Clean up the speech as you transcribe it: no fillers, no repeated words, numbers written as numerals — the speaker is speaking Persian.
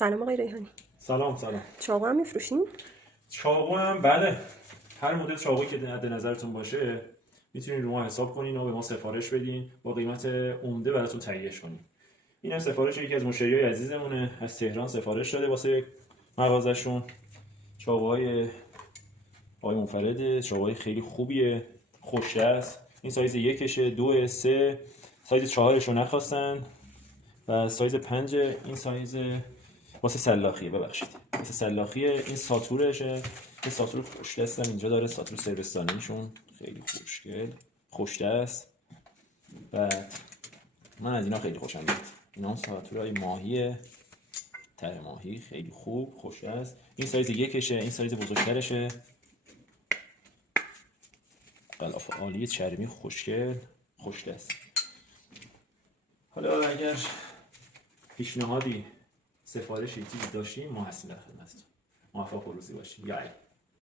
سلام آقای ریحانی. سلام. چاقو هم میفروشین؟ چاقو هم بله، هر مدل چاقویی که در نظرتون باشه میتونین رو ما حساب کنین و به ما سفارش بدین، با قیمت عمده براتون تهیهش کنیم. این هم سفارش یکی از مشتریای عزیزمونه، از تهران سفارش داده واسه مغازشون. چاقوهای آقای منفرده، چاقوهای خیلی خوبیه، خوش‌دست است. این سایز 1شه، 2، 3، سایز 4 رو نخواستن و سایز 5. این سایز واسه سلاخیه، ببخشید واسه سلاخیه. این ساتورشه، این ساتور خوش دستم اینجا داره، ساتور سربستانیشون خیلی خوشگل خوش دست. بعد من از اینا خیلی خوشم میاد، اینا هم ساتورهای ماهیه، ته ماهی، خیلی خوب خوش دست. این سایز 1شه، این سایز بزرگترشه، غلاف عالی چرمی خوشگل خوش دست. حالا اگر پیشنهادی، سفارشی چیزی داشتیم، ما هستیم در خدمتتون. موفق و روزی باشین.